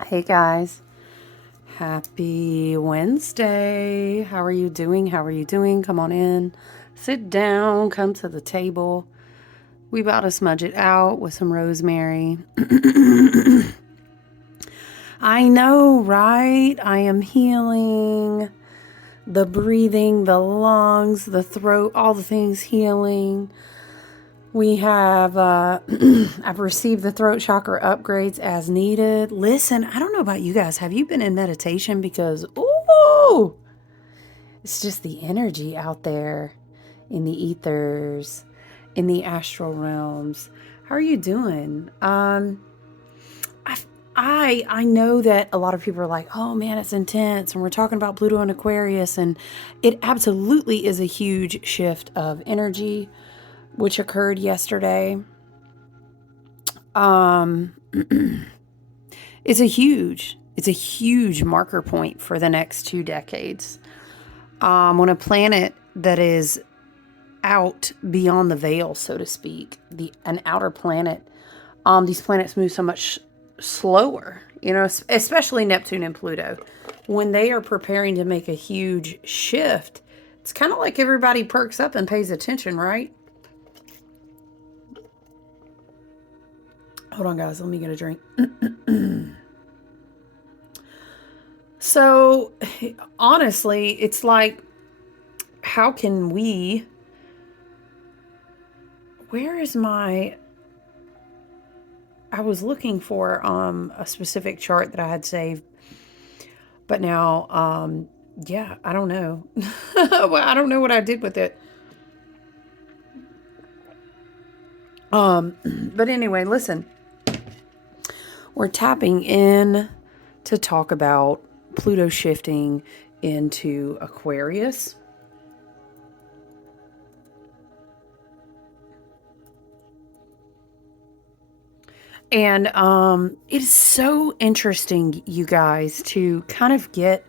Hey guys, happy Wednesday. How are you doing? How are you doing? Come on in, sit down, come to the table. We about to smudge it out with some rosemary. I know, right? I am healing the breathing, the lungs, the throat, all the things healing. We have, I've received the throat chakra upgrades as needed. Listen, I don't know about you guys. Have you been in meditation? Because, ooh, it's just the energy out there in the ethers, in the astral realms. How are you doing? I know that a lot of people are like, oh man, it's intense, and we're talking about Pluto and Aquarius, and it absolutely is a huge shift of energy, which occurred yesterday. Um, it's a huge marker point for the next 2 decades. When a planet that is out beyond the veil, so to speak, an outer planet, these planets move so much slower, especially Neptune and Pluto. When they are preparing to make a huge shift, it's kind of like everybody perks up and pays attention, right? Hold on, guys. Let me get a drink. So, honestly, it's like, how can we... Where is my... I was looking for a specific chart that I had saved, but now, yeah, I don't know. Well, I don't know what I did with it. But anyway, listen. We're tapping in to talk about Pluto shifting into Aquarius. And it is so interesting, you guys, to kind of get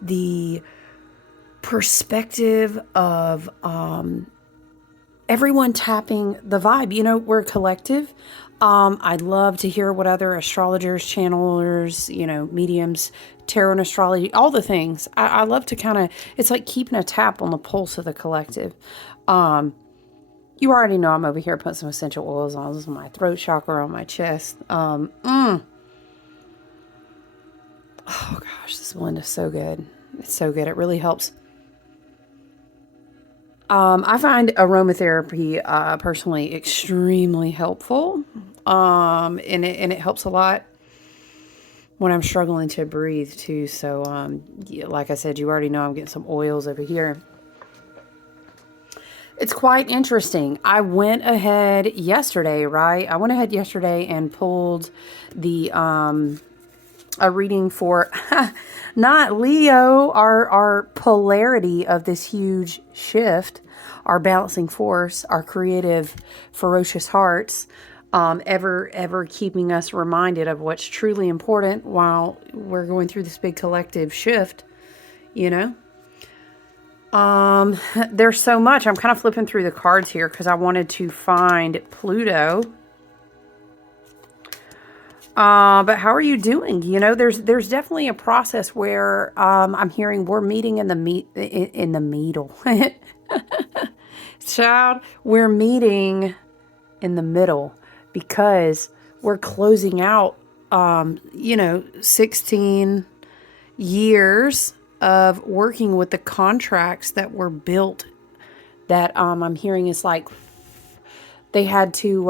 the perspective of everyone tapping the vibe. We're a collective. I'd love to hear what other astrologers, channelers, mediums, tarot and astrology, all the things. I love to kind of, it's like keeping a tap on the pulse of the collective. You already know I'm over here putting some essential oils on. This is my throat chakra, on my chest. Oh gosh, this blend is so good. It's so good. It really helps. I find aromatherapy personally extremely helpful. And it helps a lot when I'm struggling to breathe too. So, yeah, like I said, you already know I'm getting some oils over here. It's quite interesting. I went ahead yesterday, right? I went ahead yesterday and pulled the a reading for not Leo, our polarity of this huge shift, our balancing force, our creative, ferocious hearts, ever keeping us reminded of what's truly important while we're going through this big collective shift, you know? There's so much. I'm kind of flipping through the cards here because I wanted to find Pluto. But how are you doing? There's definitely a process where I'm hearing we're meeting in the middle. Child, we're meeting in the middle because we're closing out 16 years of working with the contracts that were built that I'm hearing is like they had to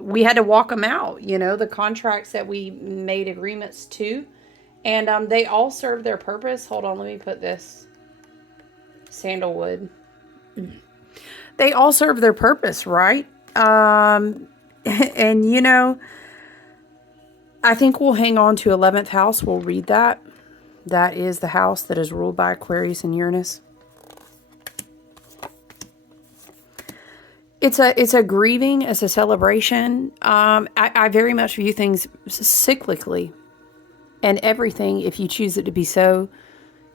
we had to walk them out, the contracts that we made agreements to. And they all serve their purpose. Hold on, let me put this sandalwood. They all serve their purpose, right? And I think we'll hang on to 11th house. We'll read that. That is the house that is ruled by Aquarius and Uranus. It's a grieving, it's a celebration. I very much view things cyclically, and everything, if you choose it to be so,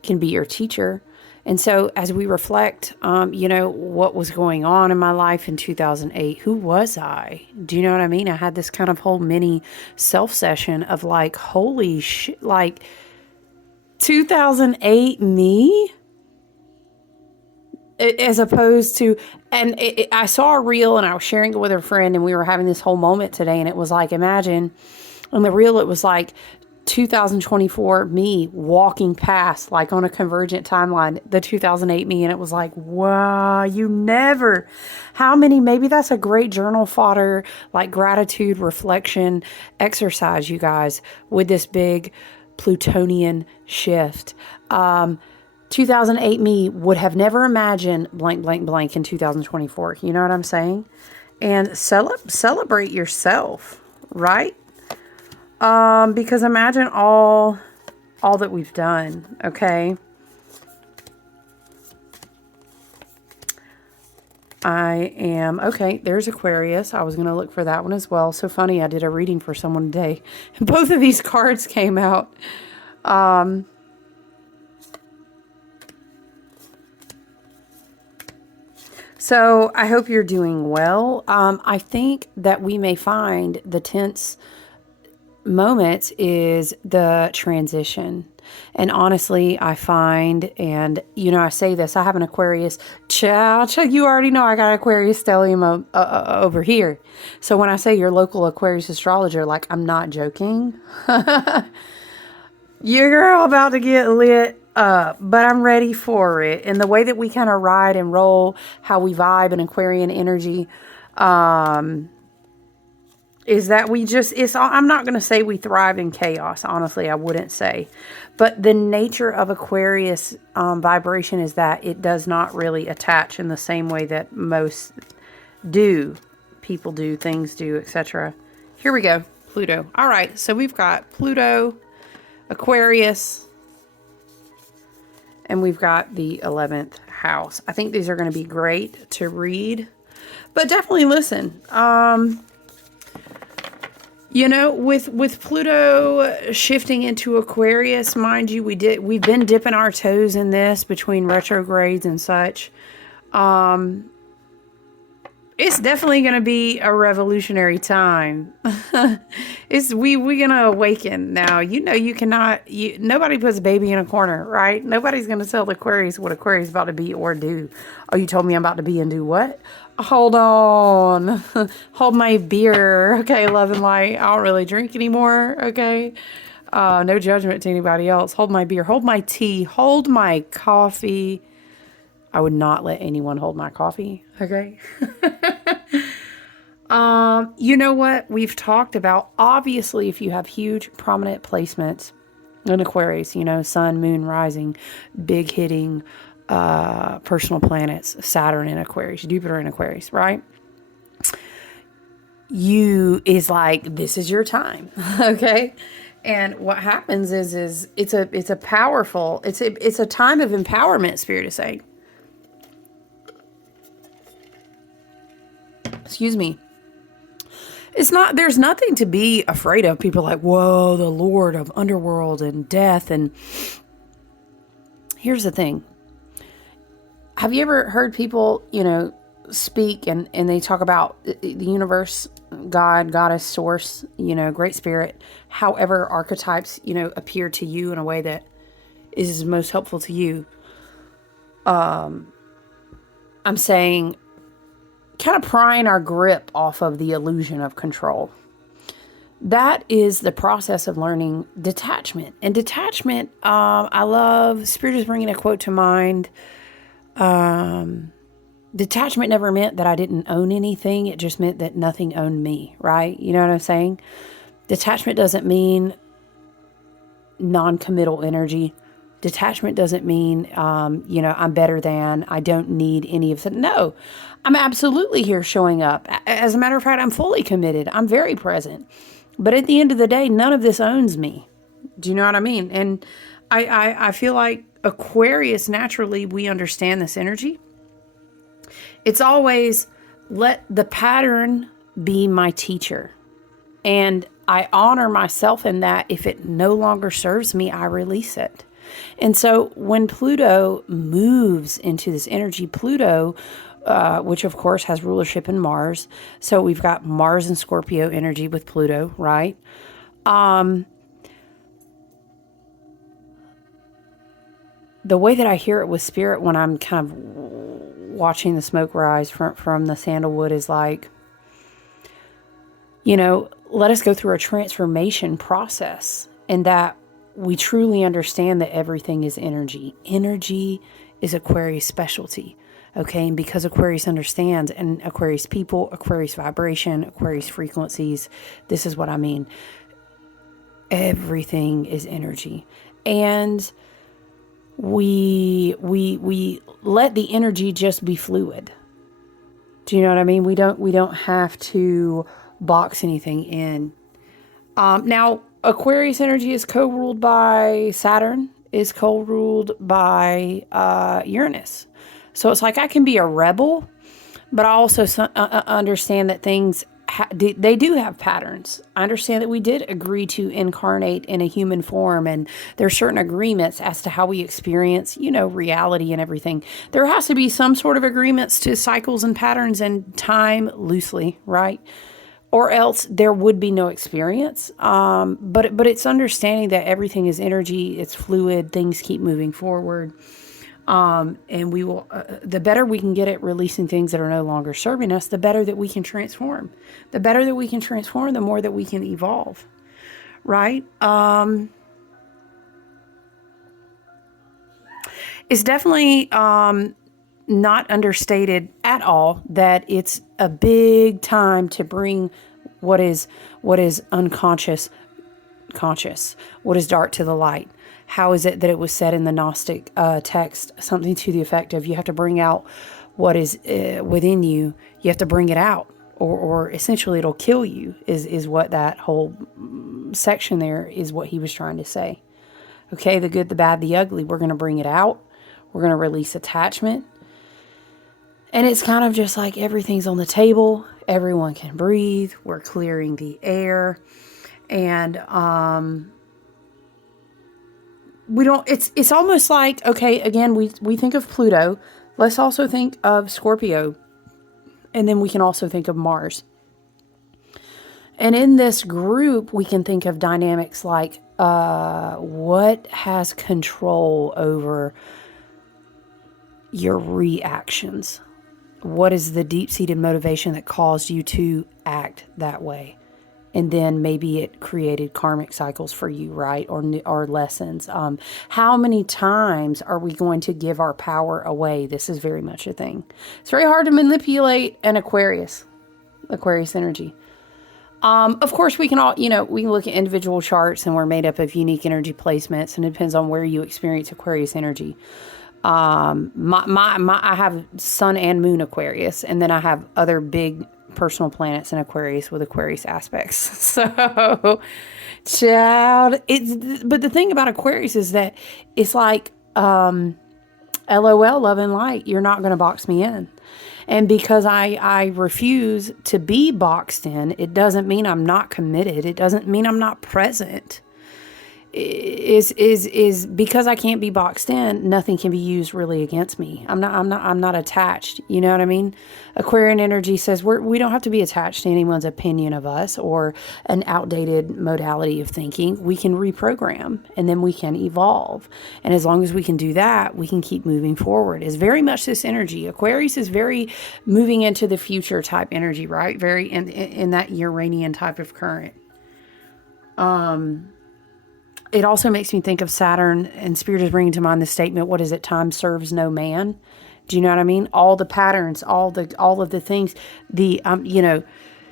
can be your teacher. And so as we reflect, what was going on in my life in 2008, who was I? Do you know what I mean? I had this kind of whole mini self session of like, holy shit, like 2008 me? As opposed to, and I saw a reel and I was sharing it with a friend and we were having this whole moment today, and it was like, imagine on the reel, it was like 2024 me walking past, like on a convergent timeline, the 2008 me. And it was like, wow, how many, maybe that's a great journal fodder, like gratitude reflection exercise, you guys, with this big Plutonian shift. 2008 me would have never imagined blank, blank, blank in 2024. You know what I'm saying? And celebrate yourself, right? Because imagine all that we've done, okay? Okay, there's Aquarius. I was going to look for that one as well. So funny, I did a reading for someone today. Both of these cards came out. So I hope you're doing well. I think that we may find the tense moments is the transition. And honestly, I find, and I say this, I have an Aquarius. Child, you already know I got Aquarius stellium over here. So when I say your local Aquarius astrologer, like, I'm not joking. Your girl about to get lit up, but I'm ready for it. And the way that we kind of ride and roll, how we vibe in Aquarian energy, is that I'm not going to say we thrive in chaos. Honestly, I wouldn't say. But the nature of Aquarius vibration is that it does not really attach in the same way that most do. People do, things do, etc. Here we go. Pluto. All right. So we've got Pluto, Aquarius, and we've got the 11th house. I think these are going to be great to read, but definitely listen. With Pluto shifting into Aquarius, mind you, we've been dipping our toes in this between retrogrades and such. It's definitely going to be a revolutionary time. We're going to awaken now. You cannot, nobody puts a baby in a corner, right? Nobody's going to tell Aquarius what Aquarius is about to be or do. Oh, you told me I'm about to be and do what? Hold on. Hold my beer. Okay, love and light. I don't really drink anymore. Okay. No judgment to anybody else. Hold my beer. Hold my tea. Hold my coffee. I would not let anyone hold my coffee. Okay. You know what? We've talked about, obviously, if you have huge prominent placements in Aquarius, sun, moon, rising, big hitting, personal planets, Saturn in Aquarius, Jupiter in Aquarius, right? Is like, this is your time. Okay. And what happens is it's a powerful, it's a time of empowerment, Spirit is saying. Excuse me. There's nothing to be afraid of. People are like, whoa, the Lord of underworld and death. And here's the thing. Have you ever heard people, speak and they talk about the universe, God, goddess, source, great spirit, however archetypes, appear to you in a way that is most helpful to you. I'm saying, kind of prying our grip off of the illusion of control. That is the process of learning detachment. And detachment, I love, Spirit is bringing a quote to mind. Detachment never meant that I didn't own anything. It just meant that nothing owned me, right? You know what I'm saying? Detachment doesn't mean non-committal energy. Detachment doesn't mean, I'm better than, I don't need any of that. No, I'm absolutely here showing up. As a matter of fact, I'm fully committed. I'm very present. But at the end of the day, none of this owns me. Do you know what I mean? And I feel like Aquarius, naturally, we understand this energy. It's always let the pattern be my teacher. And I honor myself in that. If it no longer serves me, I release it. And so when Pluto moves into this energy, Pluto, which of course has rulership in Mars. So we've got Mars and Scorpio energy with Pluto, right? The way that I hear it with spirit when I'm kind of watching the smoke rise from the sandalwood is like, let us go through a transformation process, and that we truly understand that everything is energy. Energy is Aquarius specialty. Okay, and because Aquarius understands, and Aquarius people, Aquarius vibration, Aquarius frequencies, this is what I mean. Everything is energy. And we let the energy just be fluid. Do you know what I mean? We don't have to box anything in. Now, Aquarius energy is co-ruled by Saturn, is co-ruled by Uranus. So it's like I can be a rebel, but I also understand that things, they do have patterns. I understand that we did agree to incarnate in a human form, and there are certain agreements as to how we experience, reality and everything. There has to be some sort of agreements to cycles and patterns and time loosely, right? Or else there would be no experience. But it's understanding that everything is energy, it's fluid, things keep moving forward. And we will, the better we can get at releasing things that are no longer serving us, the better that we can transform. The better that we can transform, the more that we can evolve, right? It's definitely not understated at all that it's a big time to bring what is unconscious conscious, what is dark to the light. How is it that it was said in the Gnostic text, something to the effect of, you have to bring out what is within you, you have to bring it out, or essentially it'll kill you, is what that whole section there is, what he was trying to say. Okay, the good, the bad, the ugly, we're going to bring it out, we're going to release attachment. And it's kind of just like everything's on the table, everyone can breathe, we're clearing the air, and we don't, it's almost like, okay, again, we think of Pluto, let's also think of Scorpio, and then we can also think of Mars. And in this group, we can think of dynamics like, what has control over your reactions? What is the deep-seated motivation that caused you to act that way? And then maybe it created karmic cycles for you, right? Or lessons. How many times are we going to give our power away? This is very much a thing. It's very hard to manipulate an Aquarius energy. Of course, we can all, we can look at individual charts, and we're made up of unique energy placements, and it depends on where you experience Aquarius energy. I have Sun and Moon Aquarius, and then I have other big personal planets in Aquarius with Aquarius aspects. So, child, but the thing about Aquarius is that it's like, LOL, love and light. You're not going to box me in. And because I refuse to be boxed in, it doesn't mean I'm not committed. It doesn't mean I'm not present. Is because I can't be boxed in, nothing can be used really against me. I'm not attached. You know what I mean? Aquarian energy says we don't have to be attached to anyone's opinion of us or an outdated modality of thinking. We can reprogram, and then we can evolve. And as long as we can do that, we can keep moving forward. It's very much this energy. Aquarius is very moving into the future type energy, right? Very in that Uranian type of current. It also makes me think of Saturn, and Spirit is bringing to mind the statement, what is it? Time serves no man. Do you know what I mean? All the patterns, all of the things,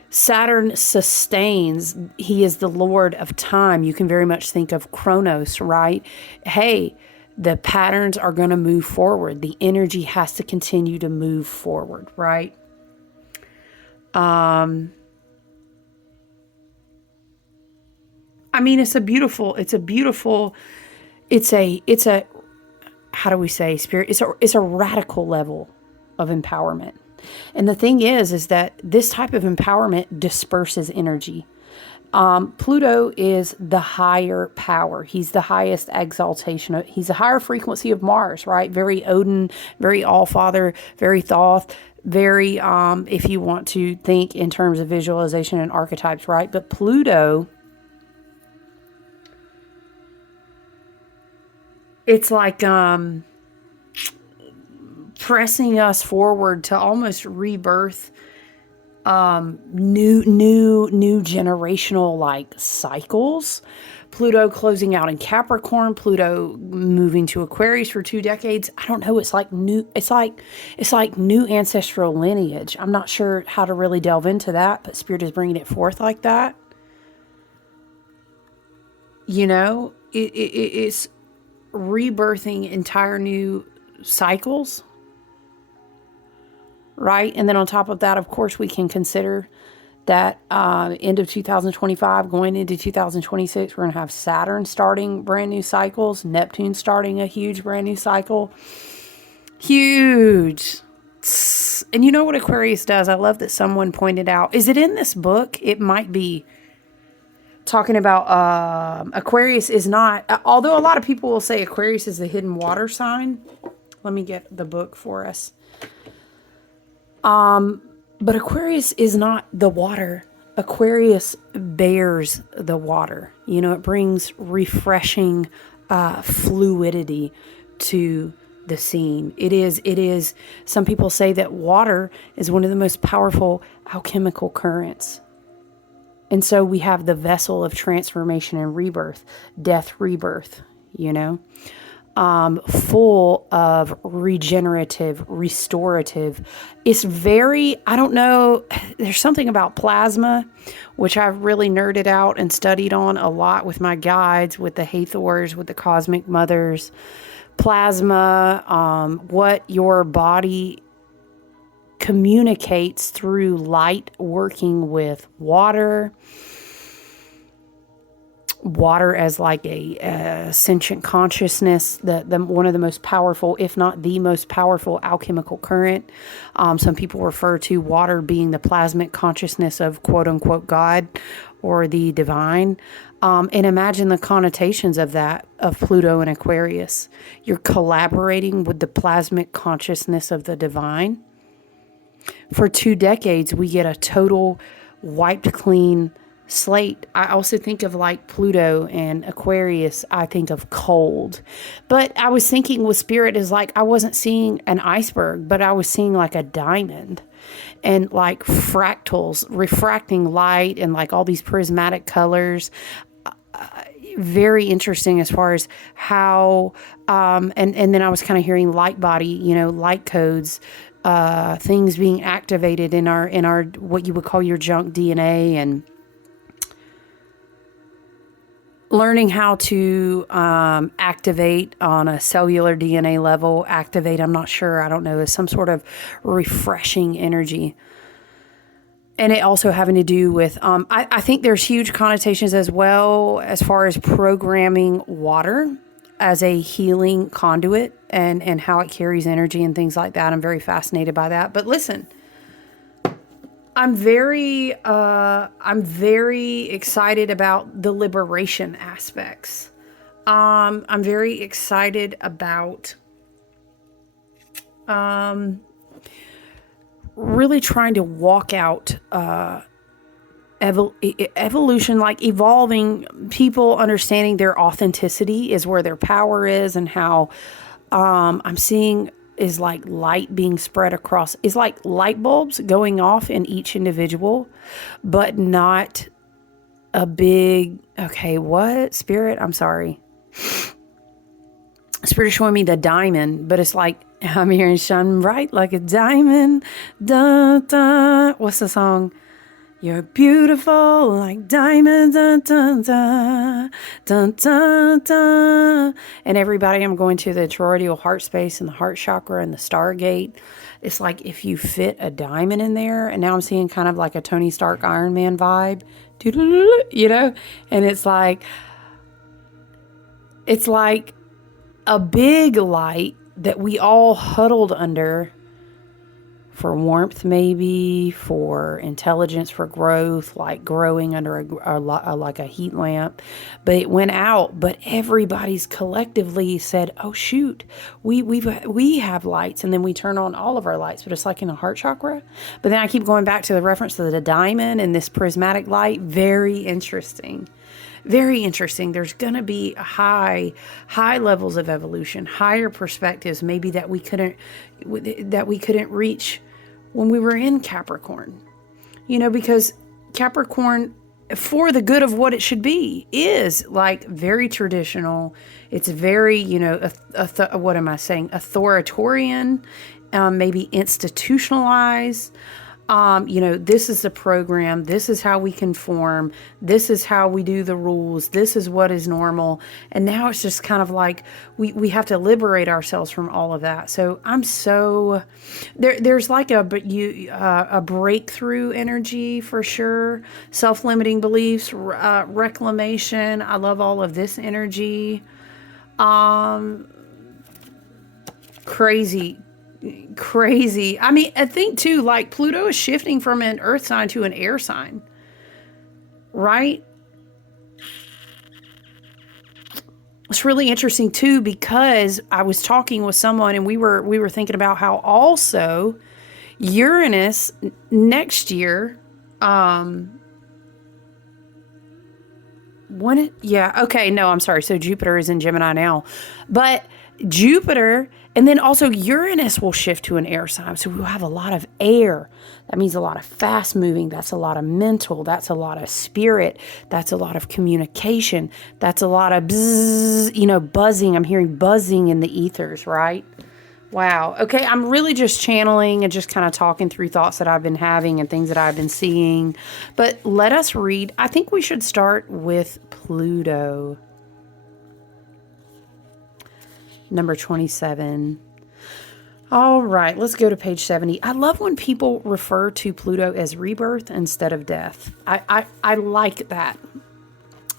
Saturn sustains. He is the Lord of time. You can very much think of Chronos, right? Hey, the patterns are going to move forward. The energy has to continue to move forward, right? I mean, it's a how do we say, Spirit? It's a radical level of empowerment. And the thing is that this type of empowerment disperses energy. Pluto is the higher power. He's the highest exaltation. He's a higher frequency of Mars, right? Very Odin, very Allfather, very Thoth, very, if you want to think in terms of visualization and archetypes, right? But Pluto, it's like pressing us forward to almost rebirth, new generational like cycles. Pluto closing out in Capricorn, Pluto moving to Aquarius for 2 decades. I don't know. It's like new. It's like new ancestral lineage. I'm not sure how to really delve into that, but Spirit is bringing it forth like that. You know, it's rebirthing entire new cycles, right? And then on top of that, of course, we can consider that end of 2025 going into 2026, we're going to have Saturn starting brand new cycles, Neptune starting a huge brand new cycle. Huge. And you know what Aquarius does? I love that someone pointed out. Is it in this book? It might be. Talking About Aquarius is not, although a lot of people will say Aquarius is the hidden water sign. Let me get the book for us. But Aquarius is not the water. Aquarius bears the water. You know, it brings refreshing fluidity to the scene. It is, some people say that water is one of the most powerful alchemical currents. And so we have the vessel of transformation and rebirth, death, rebirth, you know, full of regenerative, restorative. It's very, I don't know, there's something about plasma, which I've really nerded out and studied on a lot with my guides, with the Hathors, with the cosmic mothers. Plasma, what your body communicates through light working with water as like a sentient consciousness, the one of the most powerful, if not the most powerful alchemical current. Some people refer to water being the plasmic consciousness of quote unquote God or the divine. And imagine the connotations of that, of Pluto and Aquarius. You're collaborating with the plasmic consciousness of the divine. For 2 decades, we get a total wiped clean slate. I also think of like Pluto and Aquarius, I think of cold. But I was thinking with Spirit is like, I wasn't seeing an iceberg, but I was seeing like a diamond and like fractals refracting light and like all these prismatic colors. Very interesting as far as how, and then I was kind of hearing light body, you know, light codes, things being activated in our what you would call your junk DNA, and learning how to activate on a cellular DNA level. Activate, I'm not sure, I don't know, is some sort of refreshing energy. And it also having to do with, I think there's huge connotations as well as far as programming water as a healing conduit and how it carries energy and things like that. I'm very fascinated by that. But listen, I'm very excited about the liberation aspects. I'm very excited about really trying to walk out evolution, like evolving, people understanding their authenticity is where their power is, and how I'm seeing is like light being spread across, is like light bulbs going off in each individual, but not a big, okay, what? Spirit, I'm sorry. Spirit is showing me the diamond, but it's like, I'm hearing shine bright like a diamond. Dun, dun. What's the song? You're beautiful like diamonds. Dun, dun, dun, dun, dun, dun. And everybody, I'm going to the toroidal heart space and the heart chakra and the Stargate. It's like if you fit a diamond in there, and now I'm seeing kind of like a Tony Stark Iron Man vibe, you know? And it's like a big light that we all huddled under for warmth, maybe for intelligence, for growth, like growing under like a heat lamp. But it went out. But everybody's collectively said, "Oh shoot, we have lights," and then we turn on all of our lights. But it's like in a heart chakra. But then I keep going back to the reference to the diamond and this prismatic light. Very interesting. Very interesting. There's going to be high levels of evolution, higher perspectives, maybe that we couldn't reach when we were in Capricorn. You know, because Capricorn, for the good of what it should be, is like very traditional. It's very, you know, what am I saying? Authoritarian, maybe institutionalized. You know, this is the program. This is how we conform. This is how we do the rules. This is what is normal. And now it's just kind of like we have to liberate ourselves from all of that. So I'm so there's like a breakthrough energy for sure. Self-limiting beliefs, reclamation. I love all of this energy. Crazy. I mean, I think too, like Pluto is shifting from an earth sign to an air sign, right? It's really interesting too, because I was talking with someone and we were thinking about how also Uranus next year, I'm sorry. So Jupiter is in Gemini now, but Jupiter, and then also Uranus will shift to an air sign. So we'll have a lot of air. That means a lot of fast moving. That's a lot of mental. That's a lot of spirit. That's a lot of communication. That's a lot of bzzz, you know, buzzing. I'm hearing buzzing in the ethers, right? Wow. Okay. I'm really just channeling and just kind of talking through thoughts that I've been having and things that I've been seeing. But let us read. I think we should start with Pluto. Number 27. All right, let's go to page 70. I love when people refer to Pluto as rebirth instead of death. I like that.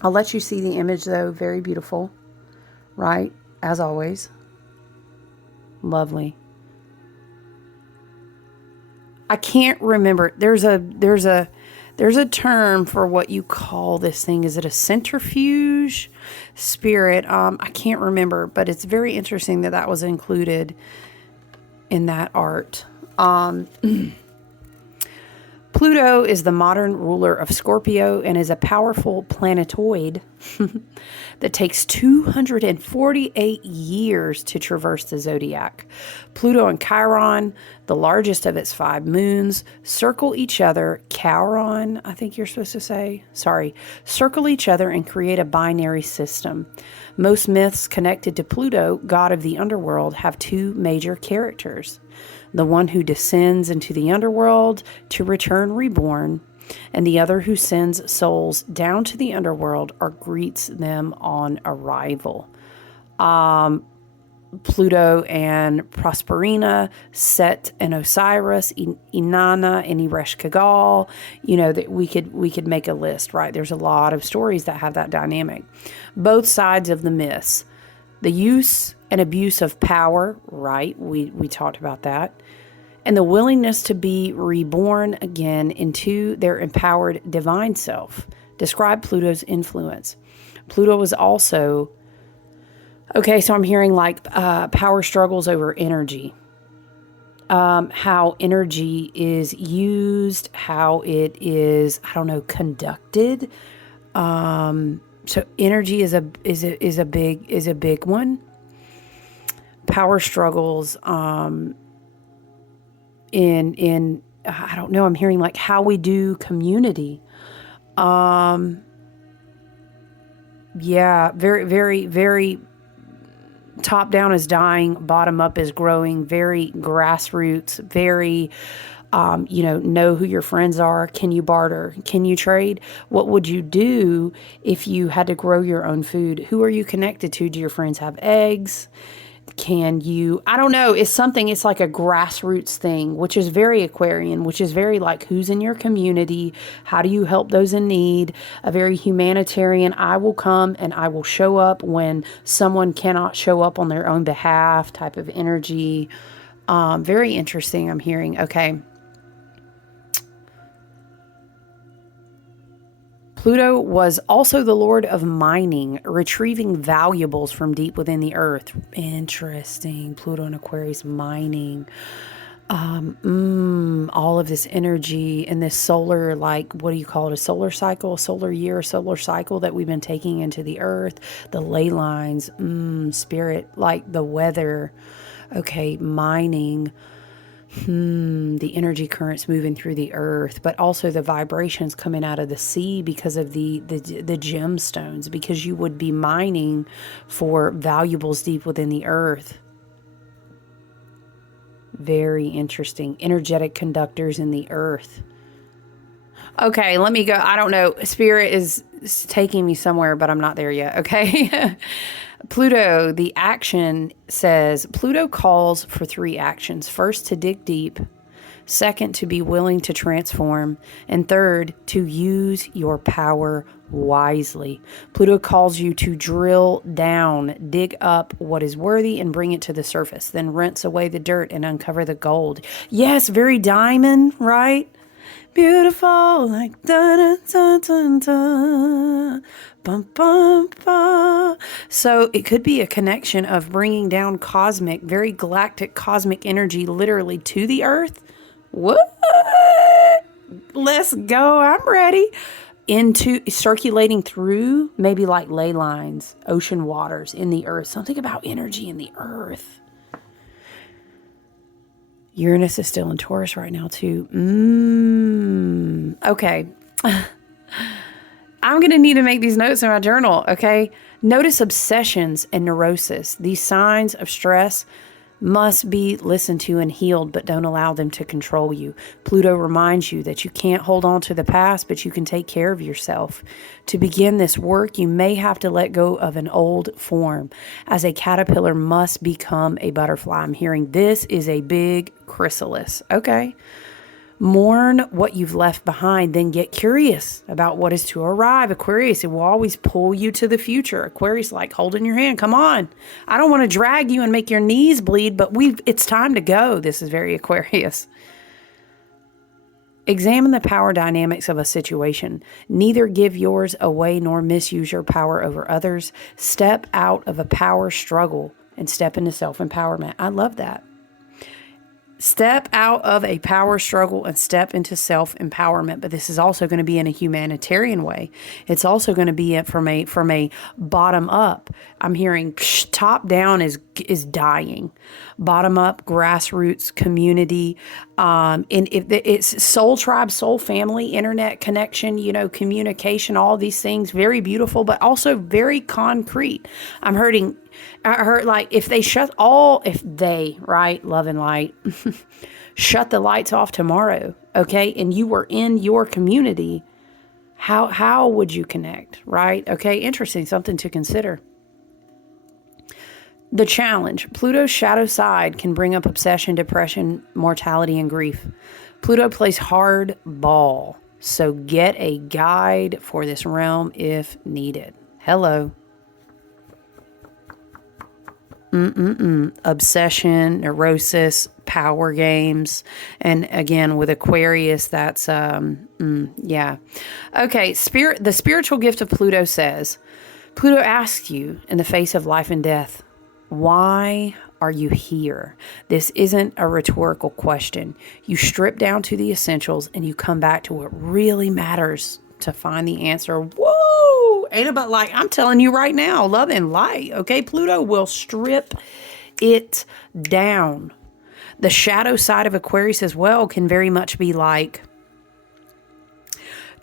I'll let you see the image though. Very beautiful, right? As always. Lovely. I can't remember. There's a term for what you call this thing. Is it a centrifuge spirit? I can't remember, but it's very interesting that was included in that art. Pluto is the modern ruler of Scorpio and is a powerful planetoid that takes 248 years to traverse the zodiac. Pluto and Chiron, the largest of its 5 moons, circle each other. Chiron, I think you're supposed to say. Sorry. Circle each other and create a binary system. Most myths connected to Pluto, god of the underworld, have 2 major characters. The one who descends into the underworld to return reborn, and the other who sends souls down to the underworld or greets them on arrival. Pluto and Proserpina, Set and Osiris, Inanna and Ereshkigal. You know, that we could make a list, right? There's a lot of stories that have that dynamic. Both sides of the myths. The use and abuse of power, right? We talked about that. And the willingness to be reborn again into their empowered divine self. Describe Pluto's influence. Pluto was also, okay, so I'm hearing like power struggles over energy. How energy is used, how it is, conducted. So energy is a big one. Power struggles in I don't know, I'm hearing like how we do community. Very, very, very top down is dying, bottom up is growing, very grassroots, very know who your friends are. Can you barter? Can you trade? What would you do if you had to grow your own food? Who are you connected to? Do your friends have eggs? Can you, I don't know, it's like a grassroots thing, which is very Aquarian, which is very like who's in your community? How do you help those in need? A very humanitarian, I will come and I will show up when someone cannot show up on their own behalf type of energy. Very interesting, I'm hearing. Okay. Pluto was also the lord of mining, retrieving valuables from deep within the earth. Interesting. Pluto and Aquarius mining. All of this energy and this solar, like, what do you call it? A solar cycle, a solar year, a solar cycle that we've been taking into the earth, the ley lines, spirit, like the weather. Okay, mining. The energy currents moving through the earth, but also the vibrations coming out of the sea because of the gemstones, because you would be mining for valuables deep within the earth. Very interesting. Energetic conductors in the earth. Okay, let me go. I don't know. Spirit is taking me somewhere, but I'm not there yet. Okay. Pluto, the action says Pluto calls for 3 actions. First, to dig deep. Second, to be willing to transform. And third, to use your power wisely. Pluto calls you to drill down, dig up what is worthy and bring it to the surface. Then rinse away the dirt and uncover the gold. Yes, very diamond, right? Beautiful, like da da da da da. Bum, bum, bum. So it could be a connection of bringing down cosmic, very galactic cosmic energy literally to the earth. What? Let's go. I'm ready. Into circulating through maybe like ley lines, ocean waters in the earth. Something about energy in the earth. Uranus is still in Taurus right now too. Okay. I'm going to need to make these notes in my journal, okay? Notice obsessions and neurosis. These signs of stress must be listened to and healed, but don't allow them to control you. Pluto reminds you that you can't hold on to the past, but you can take care of yourself. To begin this work, you may have to let go of an old form, as a caterpillar must become a butterfly. I'm hearing this is a big chrysalis. Okay. Mourn what you've left behind, then get curious about what is to arrive. Aquarius, it will always pull you to the future. Aquarius, like holding your hand. Come on. I don't want to drag you and make your knees bleed, but it's time to go. This is very Aquarius. Examine the power dynamics of a situation. Neither give yours away nor misuse your power over others. Step out of a power struggle and step into self-empowerment. I love that. Step out of a power struggle and step into self-empowerment. But this is also going to be in a humanitarian way. It's also going to be from a bottom up. I'm hearing top down is dying. Bottom up, grassroots, community, and it's soul tribe, soul family, internet connection, communication, all these things, very beautiful, but also very concrete. I heard like if they, right, love and light, shut the lights off tomorrow, okay, and you were in your community, how would you connect, right? Okay, interesting, something to consider. The challenge. Pluto's shadow side can bring up obsession, depression, mortality, and grief. Pluto plays hard ball, so get a guide for this realm if needed. Hello. Obsession, neurosis, power games. And again, with Aquarius, that's, yeah. Okay, the spiritual gift of Pluto says, Pluto asks you in the face of life and death, why are you here? This isn't a rhetorical question. You strip down to the essentials and you come back to what really matters to find the answer. Whoa! Ain't about like, I'm telling you right now, love and light. Okay, Pluto will strip it down. The shadow side of Aquarius as well can very much be like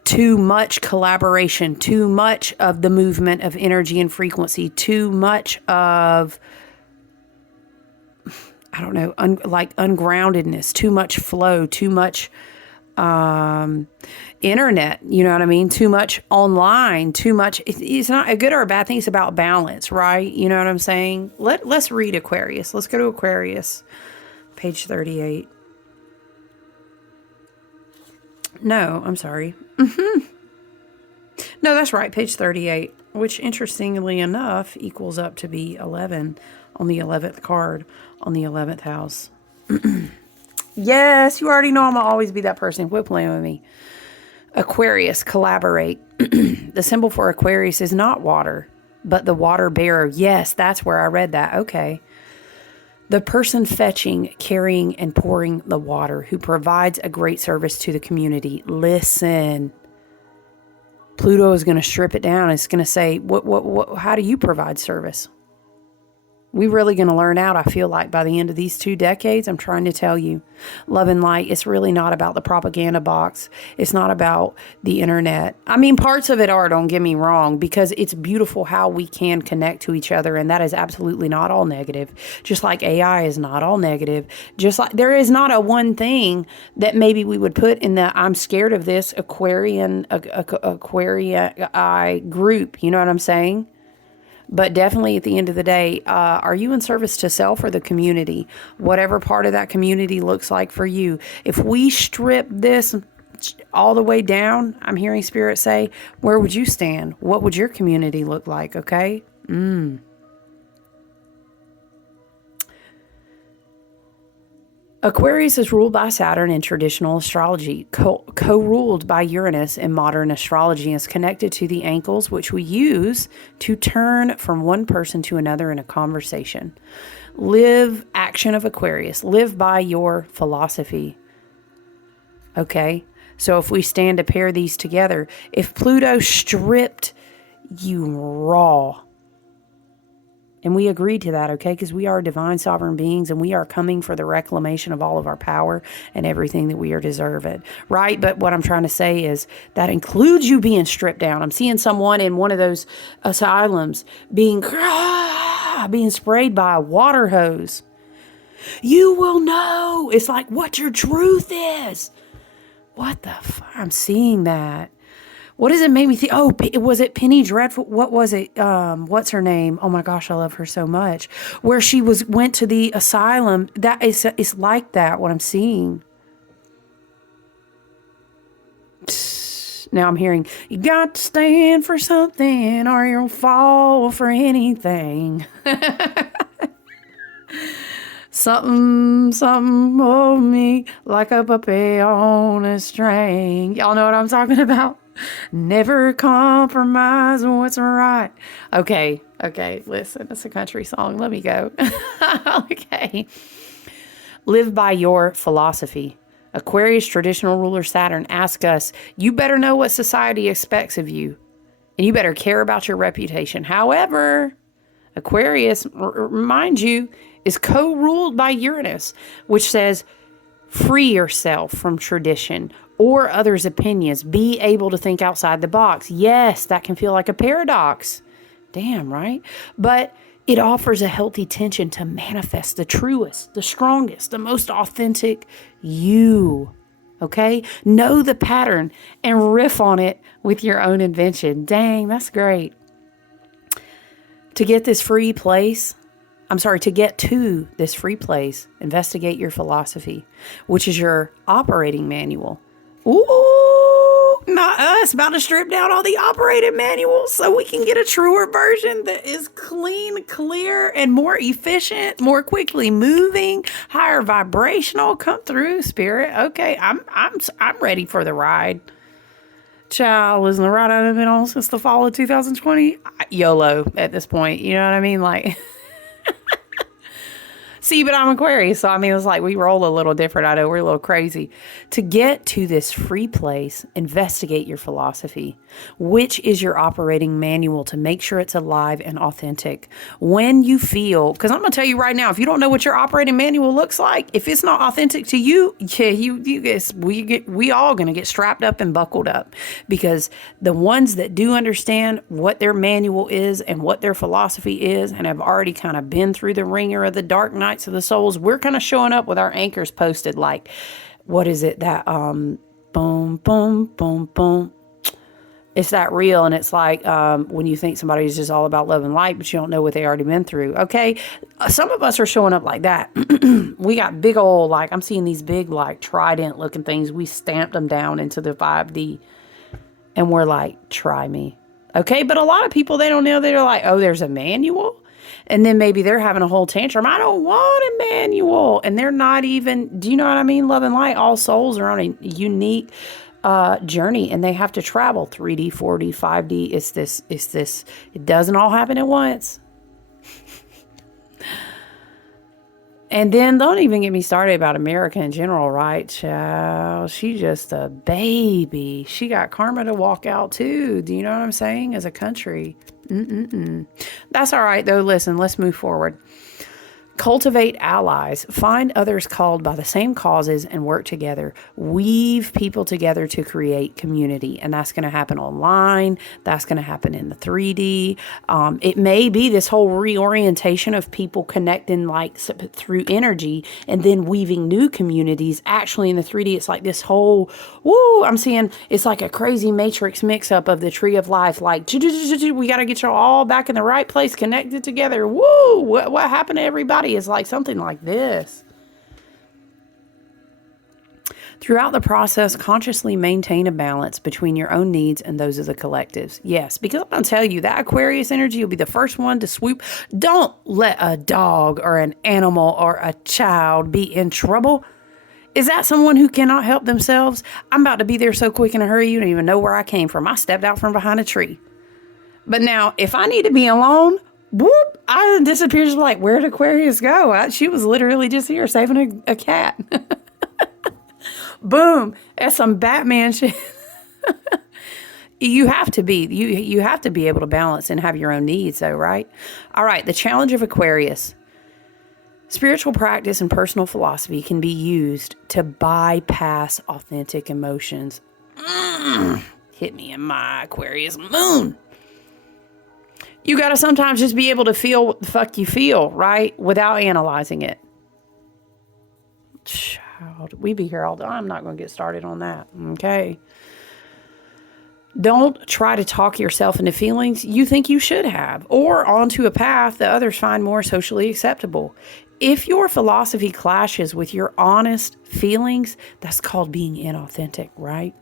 too much collaboration, too much of the movement of energy and frequency, too much of, I don't know, like ungroundedness, too much flow, too much internet, you know what I mean? Too much online, too much. It's not a good or a bad thing. It's about balance, right? You know what I'm saying? Let's read Aquarius. Let's go to Aquarius, page 38. No, I'm sorry. No, that's right. Page 38, which interestingly enough equals up to be 11 on the 11th card on the 11th house. Yes, you already know I'm going to always be that person. Quit playing with me. Aquarius, collaborate. The symbol for Aquarius is not water, but the water bearer. Yes, that's where I read that. Okay. The person fetching, carrying, and pouring the water, who provides a great service to the community. Listen, Pluto is going to strip it down. It's going to say, how do you provide service? We're really going to learn out, I feel like, by the end of these 2 decades. I'm trying to tell you, love and light, it's really not about the propaganda box. It's not about the internet. I mean, parts of it are, don't get me wrong, because it's beautiful how we can connect to each other. And that is absolutely not all negative. Just like AI is not all negative. Just like there is not a one thing that maybe we would put in the I'm scared of this Aquarian group. You know what I'm saying? But definitely at the end of the day, are you in service to self or the community? Whatever part of that community looks like for you. If we strip this all the way down, I'm hearing Spirit say, where would you stand? What would your community look like? Okay? Aquarius is ruled by Saturn in traditional astrology, co-ruled by Uranus in modern astrology, and is connected to the ankles, which we use to turn from one person to another in a conversation. Live action of Aquarius. Live by your philosophy. Okay? So if we stand to pair these together, if Pluto stripped you raw, and we agreed to that, okay? Because we are divine sovereign beings and we are coming for the reclamation of all of our power and everything that we are deserving, right? But what I'm trying to say is that includes you being stripped down. I'm seeing someone in one of those asylums being sprayed by a water hose. You will know. It's like what your truth is. What the fuck? I'm seeing that. What does it make me think? Oh, was it Penny Dreadful? What was it? What's her name? Oh my gosh, I love her so much. Where she went to the asylum. That is, it's like that. What I'm seeing. Now I'm hearing, you got to stand for something or you'll fall for anything. Something hold me like a puppy on a string. Y'all know what I'm talking about? Never compromise what's right. Okay, listen, it's a country song. Let me go. Okay. Live by your philosophy. Aquarius traditional ruler Saturn asks us, you better know what society expects of you, and you better care about your reputation. However, Aquarius, remind you, is co-ruled by Uranus, which says, free yourself from tradition or others' opinions. Be able to think outside the box. Yes, that can feel like a paradox. Damn, right? But it offers a healthy tension to manifest the truest, the strongest, the most authentic you. Okay? Know the pattern and riff on it with your own invention. Dang, that's great. To get to this free place, investigate your philosophy, which is your operating manual. Ooh, not us. About to strip down all the operating manuals so we can get a truer version that is clean, clear, and more efficient, more quickly moving, higher vibrational. Come through, Spirit. Okay, I'm ready for the ride. Child, listen, the ride I've been on since the fall of 2020. YOLO at this point. You know what I mean? Like... See, but I'm Aquarius, so I mean, it's like we roll a little different. I know we're a little crazy. To get to this free place, investigate your philosophy, which is your operating manual to make sure it's alive and authentic. When you feel, because I'm going to tell you right now, if you don't know what your operating manual looks like, if it's not authentic to you, we all going to get strapped up and buckled up, because the ones that do understand what their manual is and what their philosophy is and have already kind of been through the ringer of the dark night of the souls, we're kind of showing up with our anchors posted, like, what is it that boom boom boom boom, it's that real. And it's like when you think somebody is just all about love and light, but you don't know what they already been through. Okay, some of us are showing up like that. We got big old, like, I'm seeing these big, like, trident looking things. We stamped them down into the 5D and we're like, try me. Okay, but a lot of people, they don't know. They're like, oh, there's a manual. And then maybe they're having a whole tantrum. I don't want a manual. And they're not even, do you know what I mean? Love and light, all souls are on a unique journey, and they have to travel 3D, 4D, 5D. It's this, it doesn't all happen at once. And then don't even get me started about America in general, right? Child, she's just a baby. She got karma to walk out too. Do you know what I'm saying? As a country. That's all right, though. Listen, let's move forward. Cultivate allies. Find others called by the same causes and work together. Weave people together to create community. And that's going to happen online. That's going to happen in the 3D. It may be this whole reorientation of people connecting like through energy and then weaving new communities. Actually, in the 3D, it's like this whole, I'm seeing it's like a crazy matrix mix up of the tree of life. Like, we got to get you all back in the right place, connected together. What happened to everybody? Is like something like this. Throughout the process, consciously maintain a balance between your own needs and those of the collectives. Yes, because I'm going to tell you, that Aquarius energy will be the first one to swoop. Don't let a dog or an animal or a child be in trouble. Is that someone who cannot help themselves? I'm about to be there so quick in a hurry, you don't even know where I came from. I stepped out from behind a tree. But now, if I need to be alone, whoop, I disappeared. Just like, where'd Aquarius go? She was literally just here saving a cat. Boom. That's some Batman shit. You have to be, you have to be able to balance and have your own needs though, right? All right. The challenge of Aquarius. Spiritual practice and personal philosophy can be used to bypass authentic emotions. Hit me in my Aquarius moon. You got to sometimes just be able to feel what the fuck you feel, right? Without analyzing it. Child, we be here all day. I'm not going to get started on that. Okay. Don't try to talk yourself into feelings you think you should have, or onto a path that others find more socially acceptable. If your philosophy clashes with your honest feelings, that's called being inauthentic, right?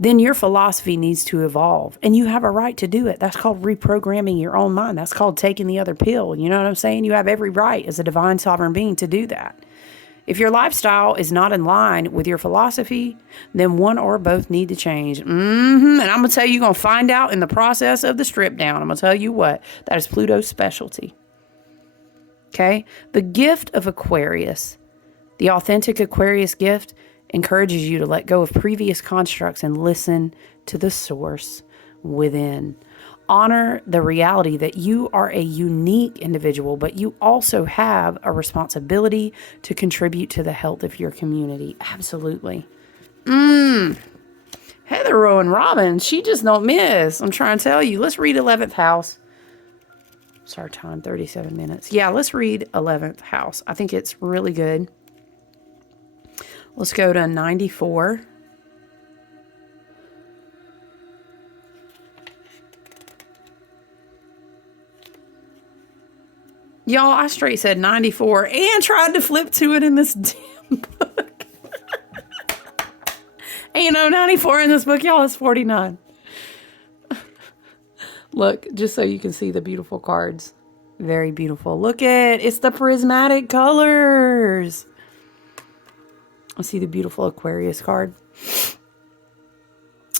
Then your philosophy needs to evolve, and you have a right to do it. That's called reprogramming your own mind. That's called taking the other pill. You know what I'm saying? You have every right as a divine sovereign being to do that. If your lifestyle is not in line with your philosophy, then one or both need to change. And I'm going to tell you, you're going to find out in the process of the strip down. I'm going to tell you what, that is Pluto's specialty. Okay? The gift of Aquarius, the authentic Aquarius gift, encourages you to let go of previous constructs and listen to the source within. Honor the reality that you are a unique individual, but you also have a responsibility to contribute to the health of your community. Absolutely. Heather Rowan Robbins, she just don't miss. I'm trying to tell you. Let's read 11th house. It's our time, 37 minutes. Yeah, let's read 11th house. I think it's really good. Let's go to 94. Y'all, I straight said 94 and tried to flip to it in this damn book. Ain't no 94 in this book, y'all. It's 49. Look, just so you can see the beautiful cards. Very beautiful. Look at, it's the prismatic colors. I see the beautiful Aquarius card.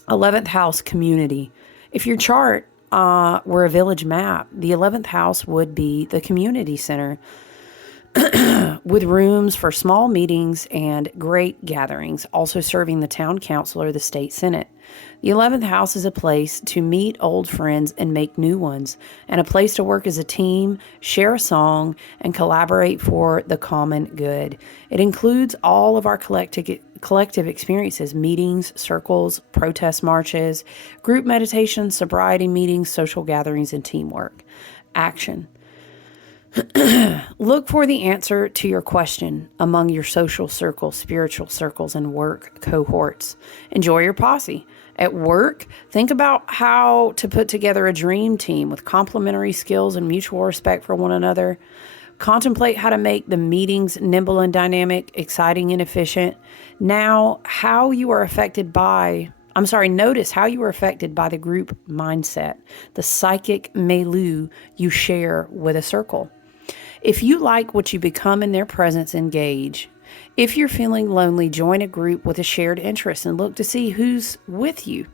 11th house, community. If your chart were a village map, the 11th house would be the community center with rooms for small meetings and great gatherings, also serving the town council or the state senate. The 11th house is a place to meet old friends and make new ones, and a place to work as a team, share a song, and collaborate for the common good. It includes all of our collective experiences, meetings, circles, protest marches, group meditations, sobriety meetings, social gatherings, and teamwork. Action. Look for the answer to your question among your social circles, spiritual circles, and work cohorts. Enjoy your posse. At work, think about how to put together a dream team with complementary skills and mutual respect for one another. Contemplate how to make the meetings nimble and dynamic, exciting and efficient. Now, how you are affected by Notice how you are affected by the group mindset, the psychic milieu you share with a circle. If you like what you become in their presence, engage. If you're feeling lonely, join a group with a shared interest and look to see who's with you.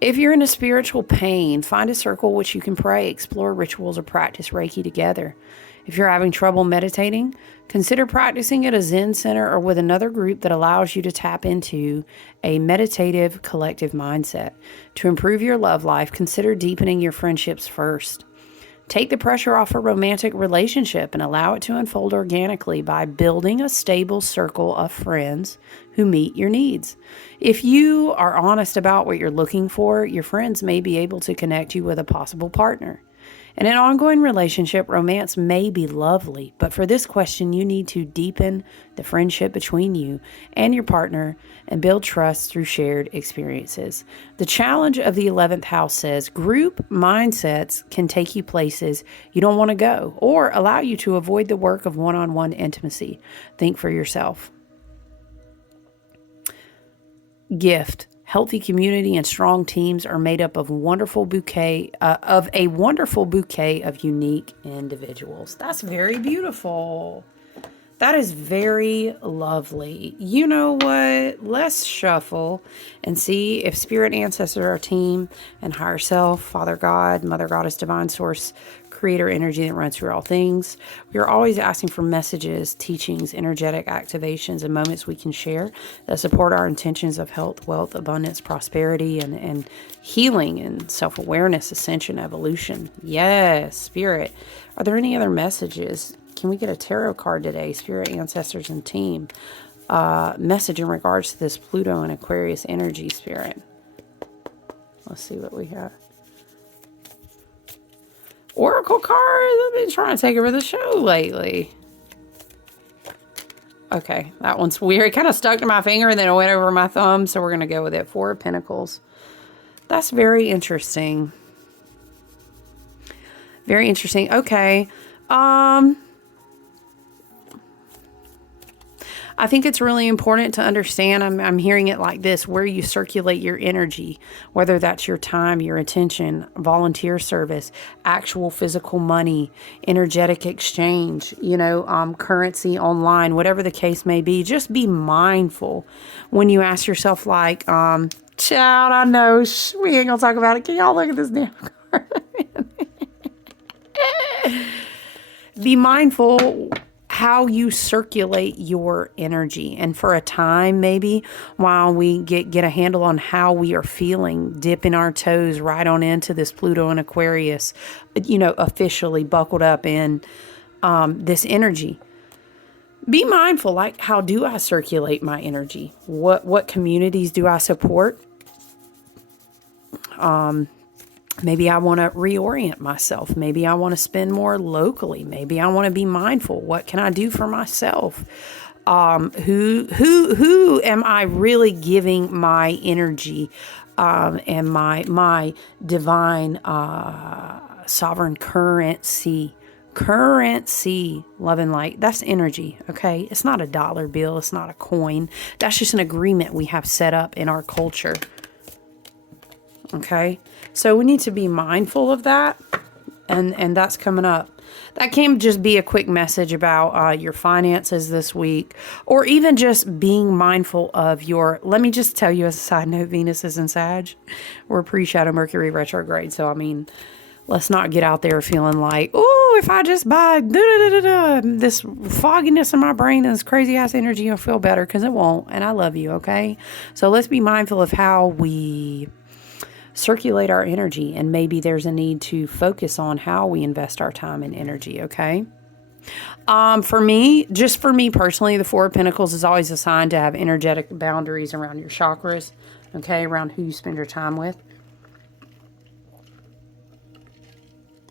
If you're in a spiritual pain, find a circle which you can pray, explore rituals, or practice Reiki together. If you're having trouble meditating, consider practicing at a Zen center or with another group that allows you to tap into a meditative collective mindset. To improve your love life, consider deepening your friendships first. Take the pressure off a romantic relationship and allow it to unfold organically by building a stable circle of friends who meet your needs. If you are honest about what you're looking for, your friends may be able to connect you with a possible partner. In an ongoing relationship, romance may be lovely, but for this question, you need to deepen the friendship between you and your partner and build trust through shared experiences. The challenge of the 11th house says group mindsets can take you places you don't want to go or allow you to avoid the work of one-on-one intimacy. Think for yourself. Gift. Healthy community and strong teams are made up of a wonderful bouquet of unique individuals. That's very beautiful. That is very lovely. You know what? Let's shuffle and see if spirit, ancestors, our team, and higher self, Father God, Mother Goddess, divine source, creator energy that runs through all things. We are always asking for messages, teachings, energetic activations, and moments we can share that support our intentions of health, wealth, abundance, prosperity, and healing and self-awareness, ascension, evolution. Yes, spirit. Are there any other messages? Can we get a tarot card today? Spirit, ancestors, and team. Message in regards to this Pluto and Aquarius energy, spirit. Let's see what we have. Oracle cards. I've been trying to take over the show lately. Okay, that one's weird. It kind of stuck to my finger and then it went over my thumb, so we're going to go with it. Four of Pentacles. That's very interesting. Very interesting. Okay. I think it's really important to understand, I'm hearing it like this, where you circulate your energy, whether that's your time, your attention, volunteer service, actual physical money, energetic exchange, currency online, whatever the case may be. Just be mindful when you ask yourself like, child, I know, we ain't gonna talk about it. Can y'all look at this damn card? Be mindful how you circulate your energy. And for a time, maybe while we get a handle on how we are feeling, dipping our toes right on into this Pluto and Aquarius, officially buckled up in this energy. Be mindful, like, how do I circulate my energy? What communities do I support? Maybe I want to reorient myself. Maybe I want to spend more locally. Maybe I want to be mindful. What can I do for myself? Who am I really giving my energy and my divine sovereign currency? Currency, love and light. That's energy, okay? It's not a dollar bill. It's not a coin. That's just an agreement we have set up in our culture. Okay, so we need to be mindful of that, and that's coming up. That can just be a quick message about your finances this week, or even just being mindful of your, let me just tell you as a side note, Venus is in Sag. We're pre-shadow Mercury retrograde, so I mean, let's not get out there feeling like, oh, if I just buy this fogginess in my brain and this crazy ass energy, you'll feel better, because it won't, and I love you, okay? So let's be mindful of how we circulate our energy, and maybe there's a need to focus on how we invest our time and energy, okay? For me personally, the Four of Pentacles is always a sign to have energetic boundaries around your chakras, okay, around who you spend your time with.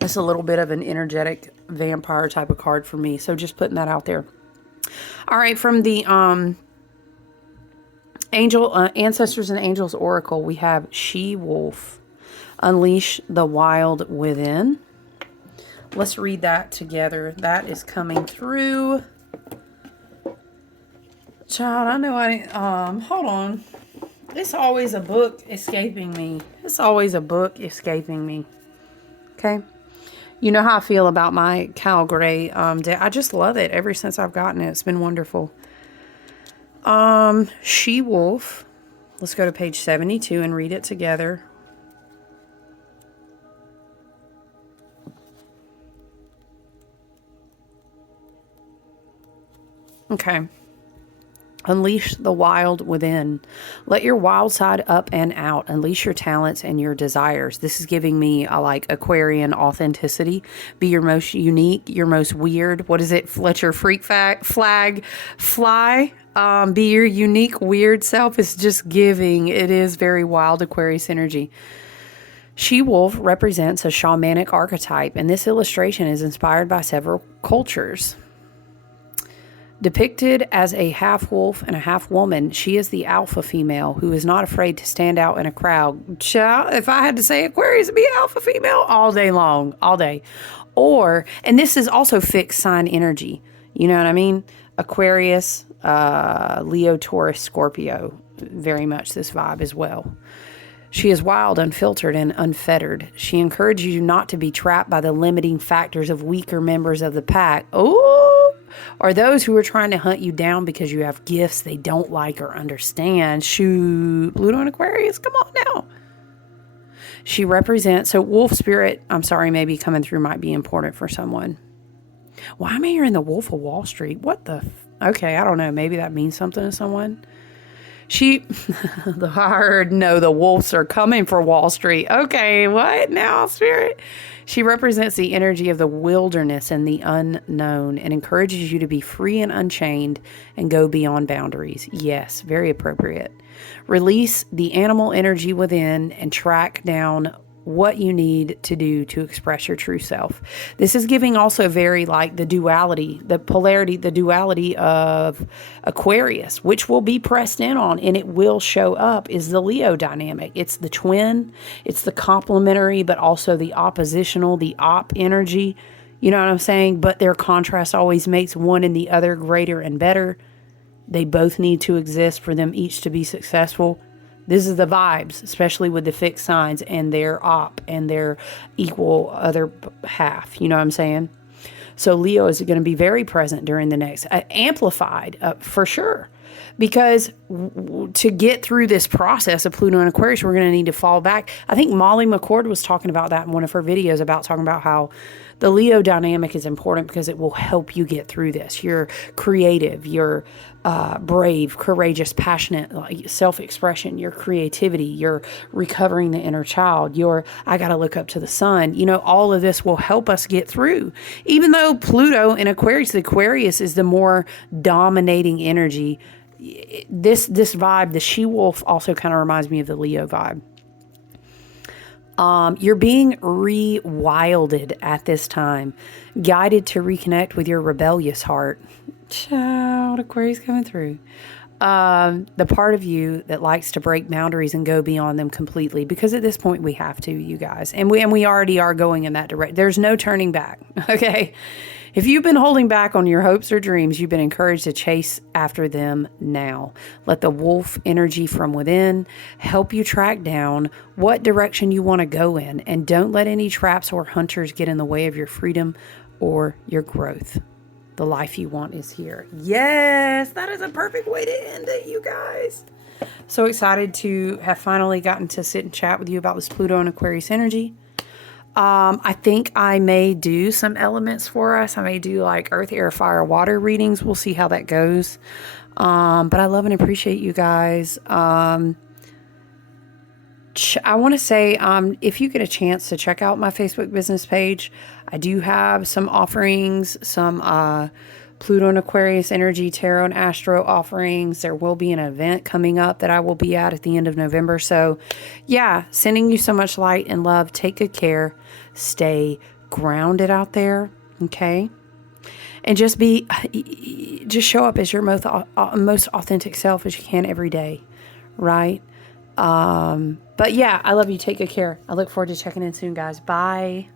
It's a little bit of an energetic vampire type of card for me, so just putting that out there. All right, from the Ancestors and Angels Oracle, we have She-Wolf. Unleash the wild within. Let's read that together. That is coming through. Child, I know hold on. It's always a book escaping me. It's always a book escaping me. Okay. You know how I feel about my Cal Gray deck. I just love it ever since I've gotten it. It's been wonderful. She-Wolf. Let's go to page 72 and read it together. Okay. Unleash the wild within. Let your wild side up and out. Unleash your talents and your desires. This is giving me a like Aquarian authenticity. Be your most unique, your most weird. What is it? Fletcher freak flag fly. Be your unique, weird self. It's just giving. It is very wild Aquarius energy. She-Wolf represents a shamanic archetype, and this illustration is inspired by several cultures. Depicted as a half-wolf and a half-woman, she is the alpha female who is not afraid to stand out in a crowd. Child, if I had to say Aquarius would be alpha female all day long, all day. Or, and this is also fixed sign energy. You know what I mean? Aquarius, Leo, Taurus, Scorpio. Very much this vibe as well. She is wild, unfiltered, and unfettered. She encourages you not to be trapped by the limiting factors of weaker members of the pack. Oh! Or those who are trying to hunt you down because you have gifts they don't like or understand. Shoot, Pluto and Aquarius, come on now. She represents, so wolf spirit, I'm sorry, maybe coming through might be important for someone. Why am I hearing the Wolf of Wall Street? What the, okay, I don't know, maybe that means something to someone. She, the hard, no, the wolves are coming for Wall Street. Okay, what now, spirit? She represents the energy of the wilderness and the unknown and encourages you to be free and unchained and go beyond boundaries. Yes, very appropriate. Release the animal energy within and track down what you need to do to express your true self. This is giving also very like the duality, the polarity, the duality of Aquarius, which will be pressed in on and it will show up, is the Leo dynamic. It's the twin, it's the complementary, but also the oppositional, the op energy. You know what I'm saying? But their contrast always makes one and the other greater and better. They both need to exist for them each to be successful. This is the vibes, especially with the fixed signs and their op and their equal other half. You know what I'm saying? So Leo is going to be very present during the next, amplified for sure. Because to get through this process of Pluto and Aquarius, we're going to need to fall back. I think Molly McCord was talking about that in one of her videos about talking about how the Leo dynamic is important because it will help you get through this. You're creative, you're brave, courageous, passionate, self-expression, your creativity, you're recovering the inner child, I got to look up to the sun. You know, all of this will help us get through. Even though Pluto in Aquarius, the Aquarius is the more dominating energy. This vibe, the she-wolf, also kind of reminds me of the Leo vibe. You're being rewilded at this time, guided to reconnect with your rebellious heart. Child, Aquarius coming through. The part of you that likes to break boundaries and go beyond them completely, because at this point we have to, you guys, and we already are going in that direction. There's no turning back. Okay. If you've been holding back on your hopes or dreams, you've been encouraged to chase after them now. Let the wolf energy from within help you track down what direction you want to go in, and don't let any traps or hunters get in the way of your freedom or your growth. The life you want is here. Yes, that is a perfect way to end it, you guys. So excited to have finally gotten to sit and chat with you about this Pluto and Aquarius energy. I think I may do some elements for us. I may do like earth, air, fire, water readings. We'll see how that goes. But I love and appreciate you guys. I want to say, if you get a chance to check out my Facebook business page, I do have some offerings, some Pluto and Aquarius energy, tarot and astro offerings. There will be an event coming up that I will be at the end of November. So yeah, sending you so much light and love. Take good care. Stay grounded out there. Okay. And just show up as your most authentic self as you can every day. Right. But yeah, I love you. Take good care. I look forward to checking in soon, guys. Bye.